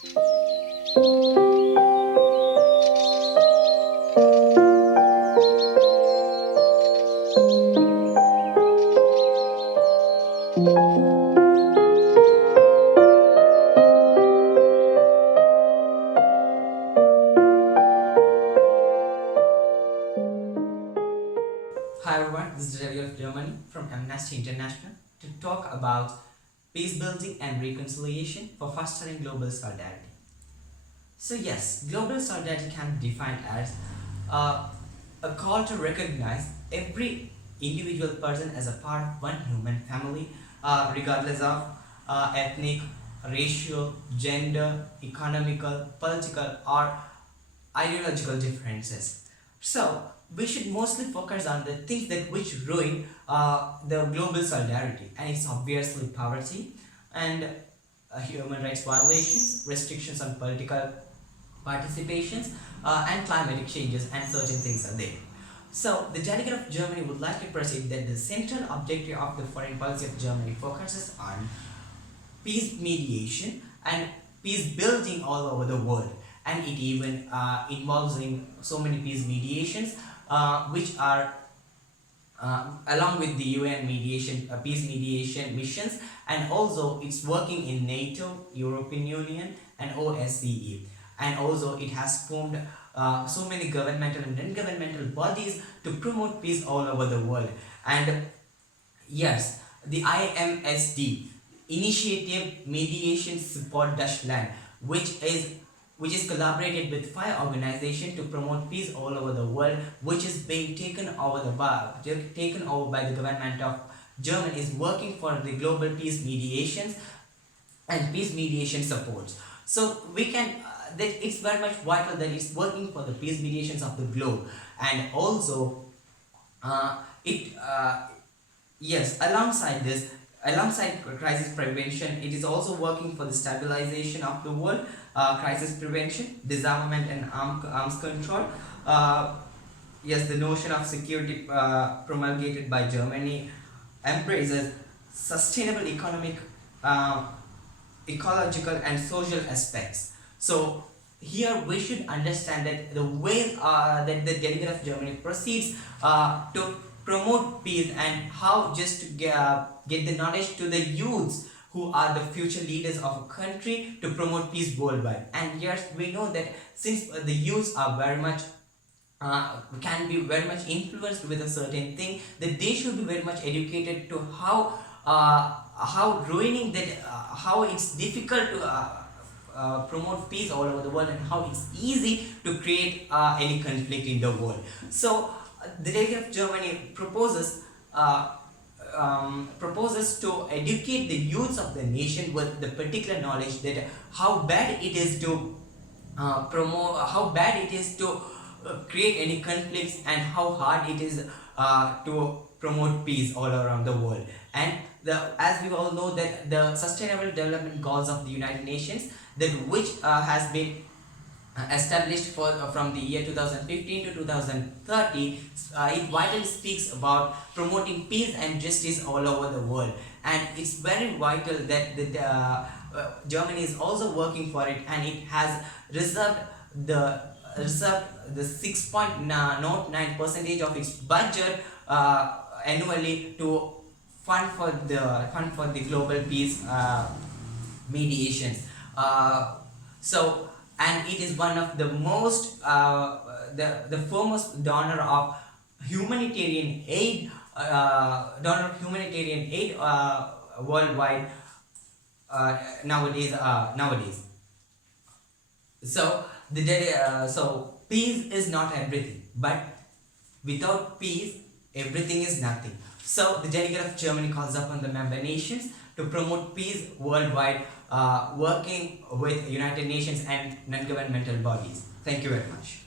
Hi everyone, this is Ravi of Germany from Amnesty International to talk about peace building and reconciliation for fostering global solidarity. So yes, global solidarity can be defined as uh, a call to recognize every individual person as a part of one human family, regardless of ethnic, racial, gender, economical, political, or ideological differences. So we should mostly focus on the things that which ruin the global solidarity, and it's obviously poverty and human rights violations, restrictions on political participations, and climatic changes, and certain things are there. So the delegate of Germany would like to proceed that the central objective of the foreign policy of Germany focuses on peace mediation and peace building all over the world, and it even involves in so many peace mediations which are along with the UN mediation peace mediation missions, and also it's working in NATO, European Union, and OSCE, and also it has formed so many governmental and non-governmental bodies to promote peace all over the world. And yes, the IMSD, Initiative Mediation Support Deutschland, which is collaborated with 5 organizations to promote peace all over the world, which is being taken over by the government of Germany, is working for the global peace mediations and peace mediation supports. So we can that it's very much vital that it's working for the peace mediations of the globe, and also it yes, alongside crisis prevention, it is also working for the stabilization of the world, crisis prevention, disarmament, and arms control. Uh, yes, the notion of security promulgated by Germany embraces sustainable economic, uh, ecological, and social aspects. So here we should understand that the way that the delegate of Germany proceeds to promote peace, and how just to get the knowledge to the youths who are the future leaders of a country to promote peace worldwide. And yes, we know that since the youths are very much can be very much influenced with a certain thing, that they should be very much educated to how ruining that how it's difficult to promote peace all over the world, and how it's easy to create any conflict in the world. So the delegate of Germany proposes to educate the youths of the nation with the particular knowledge that how bad it is to how bad it is to create any conflicts, and how hard it is to promote peace all around the world. And as we all know that the sustainable development goals of the United Nations, that which has been established for from the year 2015 to 2030, it vitally speaks about promoting peace and justice all over the world, and it's very vital that Germany is also working for it, and it has reserved the 6.09 percentage of its budget annually to fund for the global peace mediations. So, and it is one of the most the foremost donor of humanitarian aid worldwide nowadays. So so peace is not everything, but without peace everything is nothing. So the delegate of Germany calls upon the member nations to promote peace worldwide, working with United Nations and non-governmental bodies. Thank you very much.